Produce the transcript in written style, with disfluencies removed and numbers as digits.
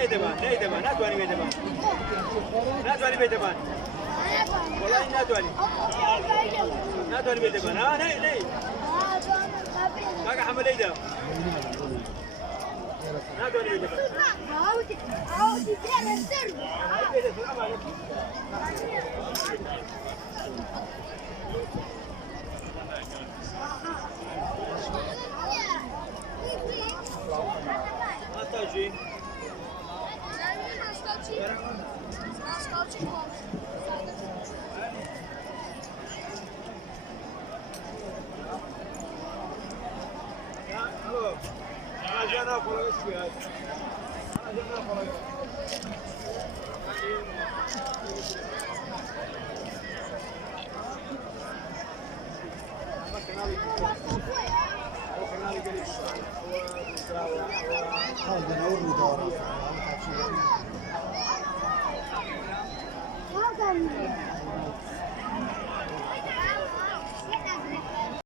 نيدبان ناتواني بيدبان ناتواني بيدبان والله ناتواني بيدبان ني كاكا حمل ايده ناتواني بيدبان Ataji. Hello. Ajana follow us here. Ajana follow us. هذا